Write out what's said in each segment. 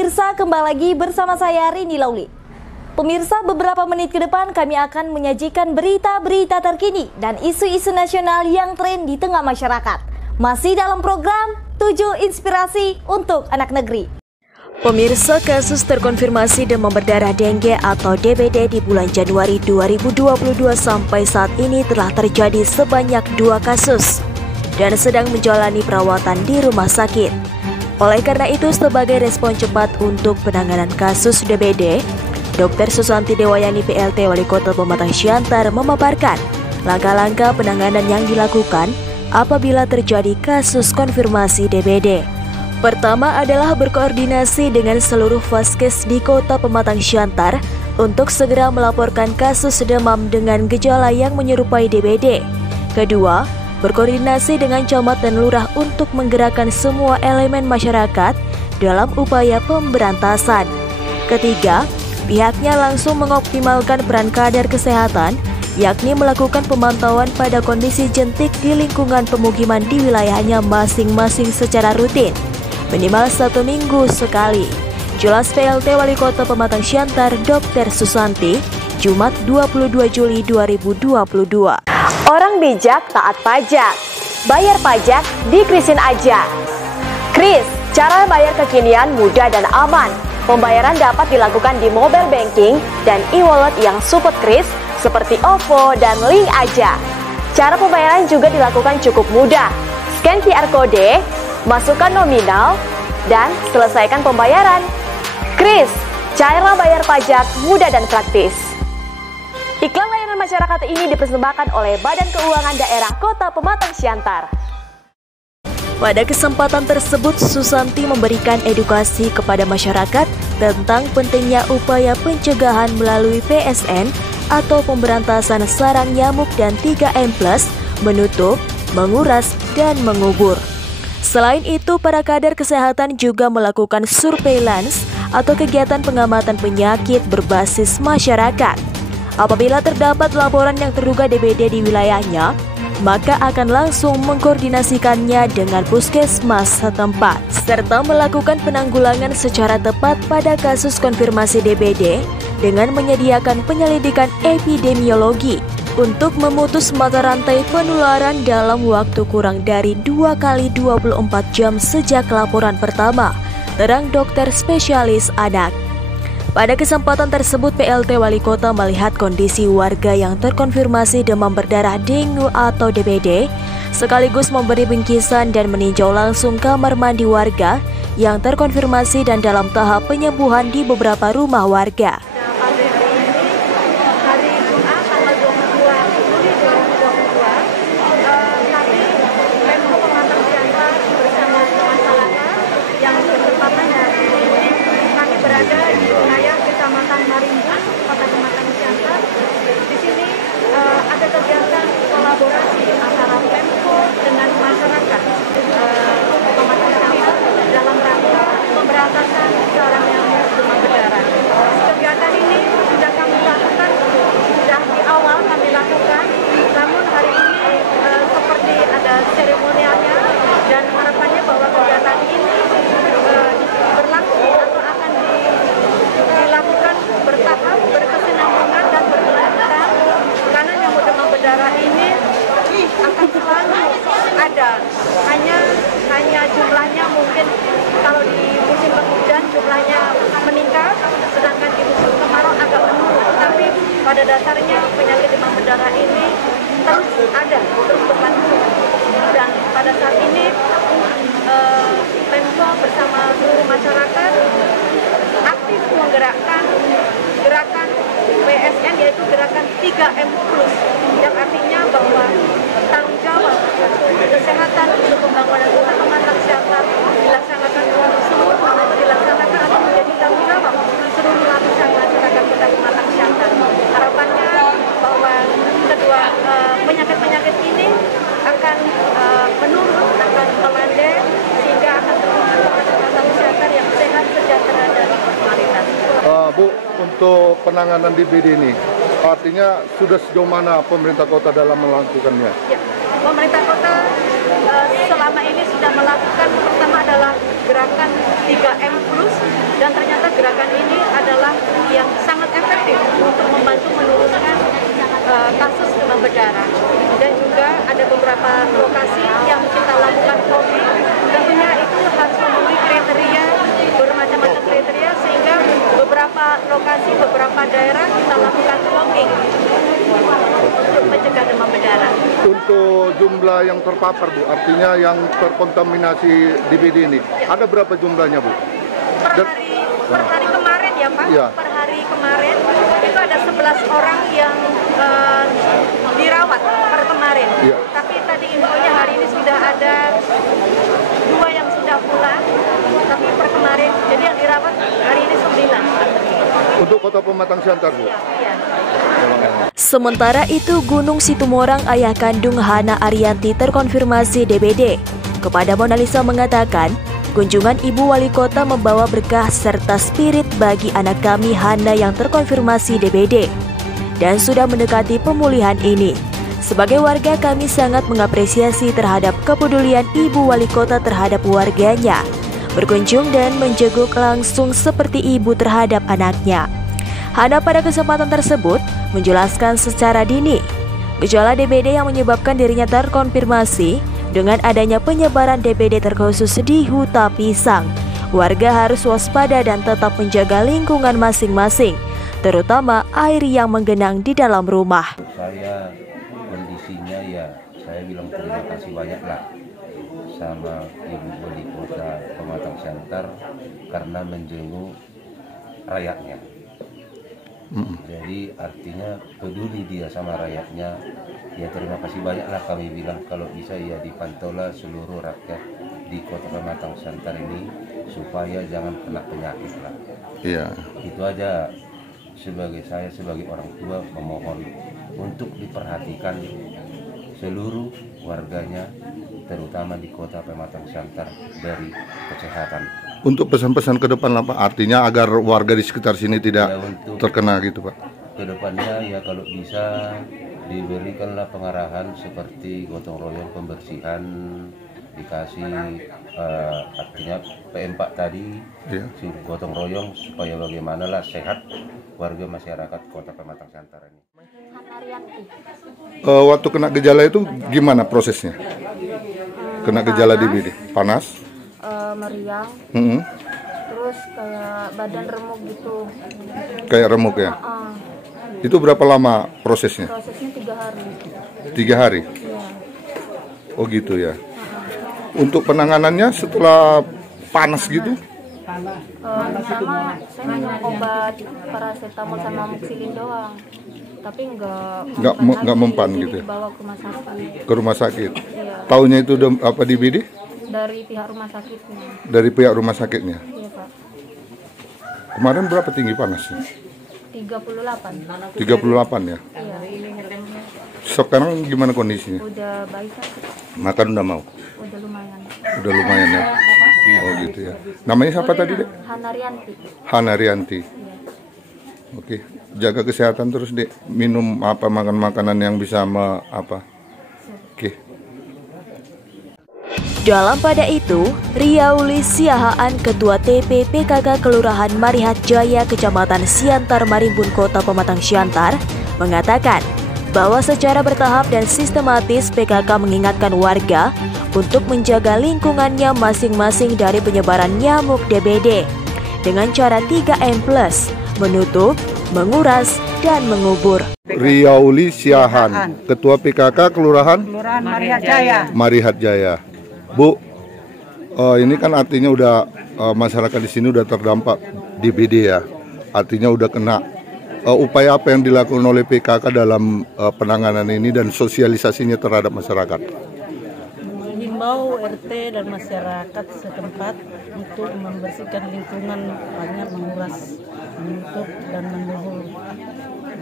Pemirsa, kembali lagi bersama saya Rini Lauli. Pemirsa, beberapa menit ke depan kami akan menyajikan berita-berita terkini dan isu-isu nasional yang tren di tengah masyarakat. Masih dalam program 7 Inspirasi untuk Anak Negeri. Pemirsa, kasus terkonfirmasi demam berdarah dengue atau DBD di bulan Januari 2022 sampai saat ini telah terjadi sebanyak 2 kasus dan sedang menjalani perawatan di rumah sakit. Oleh karena itu, sebagai respon cepat untuk penanganan kasus DBD, Dr. Susanti Dewayani PLT Wali Kota Pematang Siantar memaparkan langkah-langkah penanganan yang dilakukan apabila terjadi kasus konfirmasi DBD. Pertama adalah berkoordinasi dengan seluruh vaskes di Kota Pematang Siantar untuk segera melaporkan kasus demam dengan gejala yang menyerupai DBD. Kedua, berkoordinasi dengan camat dan lurah untuk menggerakkan semua elemen masyarakat dalam upaya pemberantasan. Ketiga, pihaknya langsung mengoptimalkan peran kader kesehatan, yakni melakukan pemantauan pada kondisi jentik di lingkungan pemukiman di wilayahnya masing-masing secara rutin, minimal 1 minggu sekali. Jelas PLT Wali Kota Pematang Siantar Dr. Susanti, Jumat 22 Juli 2022. Orang bijak taat pajak. Bayar pajak di Krisin aja. Kris, cara bayar kekinian mudah dan aman. Pembayaran dapat dilakukan di mobile banking dan e-wallet yang support Kris seperti OVO dan Link Aja. Cara pembayaran juga dilakukan cukup mudah. Scan QR Code, masukkan nominal, dan selesaikan pembayaran. Kris, cara bayar pajak mudah dan praktis. Iklan layanan masyarakat ini dipersembahkan oleh Badan Keuangan Daerah Kota Pematang Siantar. Pada kesempatan tersebut, Susanti memberikan edukasi kepada masyarakat tentang pentingnya upaya pencegahan melalui PSN atau pemberantasan sarang nyamuk dan 3M+, menutup, menguras, dan mengubur. Selain itu, para kader kesehatan juga melakukan surveillance atau kegiatan pengamatan penyakit berbasis masyarakat. Apabila terdapat laporan yang terduga DBD di wilayahnya, maka akan langsung mengkoordinasikannya dengan puskesmas setempat, serta melakukan penanggulangan secara tepat pada kasus konfirmasi DBD dengan menyediakan penyelidikan epidemiologi untuk memutus mata rantai penularan dalam waktu kurang dari 2 kali 24 jam sejak laporan pertama, terang dokter spesialis anak. Pada kesempatan tersebut, PLT Wali Kota melihat kondisi warga yang terkonfirmasi demam berdarah dengue atau DBD, sekaligus memberi bingkisan dan meninjau langsung kamar mandi warga yang terkonfirmasi dan dalam tahap penyembuhan di beberapa rumah warga. Kecamatan Marimbun, Kota Pematang Siantar. Di sini ada kegiatan kolaborasi antara Pemko dengan masyarakat Pematang Siantar dalam rangka pemberantasan sarang nyamuk demam berdarah. Kegiatan ini sudah kami lakukan, sudah di awal kami lakukan, namun hari ini seperti ada seremonialnya dan harapannya bahwa kegiatan ini berlangsung atau akan dilakukan bertahap, berkesinambungan dan berkelanjutan, karena nyamuk demam berdarah ini akan selalu ada. Hanya jumlahnya mungkin kalau di musim penghujan jumlahnya meningkat, sedangkan di musim kemarau agak menurun. Tapi pada dasarnya penyakit demam berdarah ini terus ada, terus berlangsung. Dan pada saat ini Pemko bersama seluruh masyarakat aktif menggerakkan gerakan PSN, yaitu gerakan 3M+, yang artinya bahwa tanggung jawab kesehatan untuk pembangunan Kota Pematang Siantar dilaksanakan seluruh atau dilaksanakan atau menjadi tanggung jawab seluruh lapisan masyarakat Kota Pematang Siantar. Harapannya bahwa kedua penyakit-penyakit ini akan menurun, akan melandai, sehingga akan terwujud Kota Pematang Siantar yang sehat, sejahtera, dan berkualitas. Bu, untuk penanganan DBD ini, artinya sudah sejauh mana pemerintah kota dalam melakukannya? Ya, pemerintah kota selama ini sudah melakukan, pertama adalah gerakan 3M+, dan ternyata gerakan ini adalah yang sangat efektif untuk membantu menurunkan kasus demam berdarah. Dan juga ada beberapa lokasi yang kita lakukan fogging, tentunya itu harus memenuhi kriteria, bermacam-macam kriteria, sehingga beberapa lokasi, beberapa daerah kita lakukan fogging untuk mencegah demam berdarah. Untuk jumlah yang terpapar, Bu, artinya yang terkontaminasi DBD ini, ada berapa jumlahnya, Bu? Per hari kemarin ya Pak, Iya. Per hari kemarin itu ada 11 orang yang dirawat per kemarin. Iya. Tapi tadi infonya hari ini sudah ada 2 yang sudah pulang, tapi per kemarin, jadi yang dirawat hari ini 9. Untuk Kota Pematang Siantar, Bu? Iya. Sementara itu, Gunung Situmorang ayah kandung Hana Ariyanti terkonfirmasi DBD. Kepada Mona Lisa mengatakan, kunjungan Ibu Wali Kota membawa berkah serta spirit bagi anak kami Hana yang terkonfirmasi DBD dan sudah mendekati pemulihan ini. Sebagai warga, kami sangat mengapresiasi terhadap kepedulian Ibu Wali Kota terhadap warganya, berkunjung dan menjenguk langsung seperti ibu terhadap anaknya. Hana pada kesempatan tersebut menjelaskan secara dini gejala DBD yang menyebabkan dirinya terkonfirmasi dengan adanya penyebaran DBD terkhusus di Huta Pisang. Warga harus waspada dan tetap menjaga lingkungan masing-masing, terutama air yang menggenang di dalam rumah. Saya kondisinya ya, saya bilang terima kasih banyak lah sama Ibu Wali Kota Pematang Siantar karena menjenguk rakyatnya. Jadi artinya peduli dia sama rakyatnya. Ya terima kasih banyak lah kami bilang, kalau bisa ya dipantaulah seluruh rakyat di Kota Pematang Siantar ini supaya jangan kena penyakit lah. Iya. Itu aja, saya sebagai orang tua memohon untuk diperhatikan seluruh warganya, terutama di Kota Pematang Siantar dari kesehatan. Untuk pesan-pesan ke depan apa? Artinya agar warga di sekitar sini tidak Ya, untuk terkena gitu, Pak. kedepannya ya kalau bisa diberikanlah pengarahan seperti gotong royong pembersihan, dikasih artinya P4 tadi, Iya. gotong royong supaya bagaimanalah sehat warga masyarakat Kota Pematang Siantar ini. Waktu kena gejala itu gimana prosesnya? Kena gejala DBD? Panas? Meriang, terus kayak badan remuk gitu. Kayak remuk ya? Itu berapa lama prosesnya? Prosesnya 3 hari. 3 hari? Iya. Oh gitu ya. Untuk penanganannya setelah panas gitu? Pertama saya minum obat paracetamol sama amoxicillin doang, tapi Nggak mempan Jadi gitu ya? dibawa ke rumah sakit. Ke rumah sakit? Iya. Taunya itu apa DBD? Dari pihak rumah sakitnya. Dari pihak rumah sakitnya? Iya Pak. Kemarin berapa tinggi panasnya? 38. 38 ya? Iya. Sekarang gimana kondisinya? Udah baik Pak. Makan udah mau? Udah lumayan. Udah lumayan ya? Oh gitu ya. Namanya siapa tadi, Dek? Hana Ariyanti. Hana Ariyanti. Oke, jaga kesehatan terus, Dek. Minum makan makanan yang bisa Oke. Dalam pada itu, Riauli Siahaan, Ketua TP PKK Kelurahan Marihat Jaya, Kecamatan Siantar, Marimbun, Kota Pematang Siantar, mengatakan bahwa secara bertahap dan sistematis PKK mengingatkan warga untuk menjaga lingkungannya masing-masing dari penyebaran nyamuk DBD dengan cara 3M+, menutup, menguras, dan mengubur. Riauli Siahaan, Ketua PKK Kelurahan Marihat Jaya. Marihat Jaya. Bu, ini kan artinya udah masyarakat di sini udah terdampak DBD ya. Artinya udah kena. Upaya apa yang dilakukan oleh PKK dalam penanganan ini dan sosialisasinya terhadap masyarakat? Himbau RT dan masyarakat setempat untuk membersihkan lingkungan, banyak menguras, menutup dan mengubur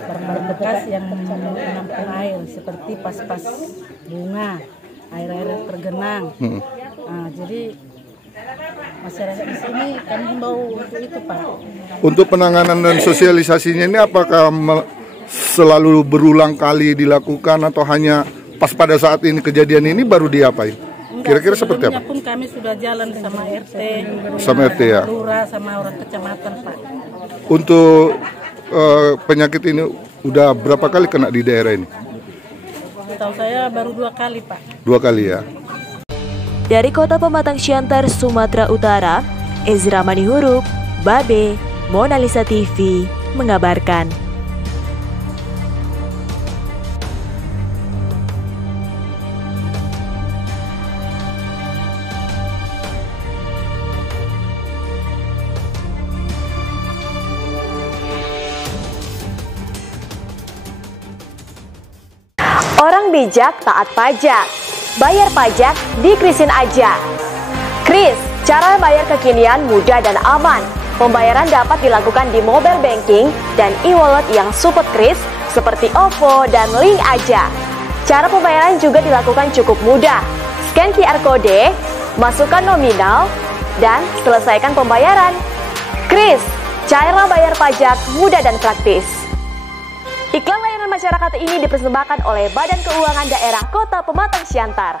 barang-barang bekas yang menampung air seperti pas-pas bunga, air-air tergenang. Jadi masyarakat di sini kami himbau untuk itu, Pak. Untuk penanganan dan sosialisasinya ini apakah selalu berulang kali dilakukan atau hanya pas pada saat ini kejadian ini baru diapain? Kira-kira seperti apa? Sebelumnya pun kami sudah jalan sama RT, Sama RT ya. lurah, sama orang kecamatan, Pak. Untuk penyakit ini udah berapa kali kena di daerah ini? Tahu saya baru 2 kali, Pak. 2 kali ya. Dari Kota Pematang Siantar, Sumatera Utara, Ezra Manihuruk, Babe, Mona Lisa TV mengabarkan. Orang bijak taat pajak. Bayar pajak di Krisin aja. Kris, cara bayar kekinian mudah dan aman. Pembayaran dapat dilakukan di mobile banking dan e-wallet yang support Kris seperti OVO dan Link aja. Cara pembayaran juga dilakukan cukup mudah. Scan QR Code, masukkan nominal, dan selesaikan pembayaran. Kris, cara bayar pajak mudah dan praktis. Iklan layanan masyarakat ini dipersembahkan oleh Badan Keuangan Daerah Kota Pematang Siantar.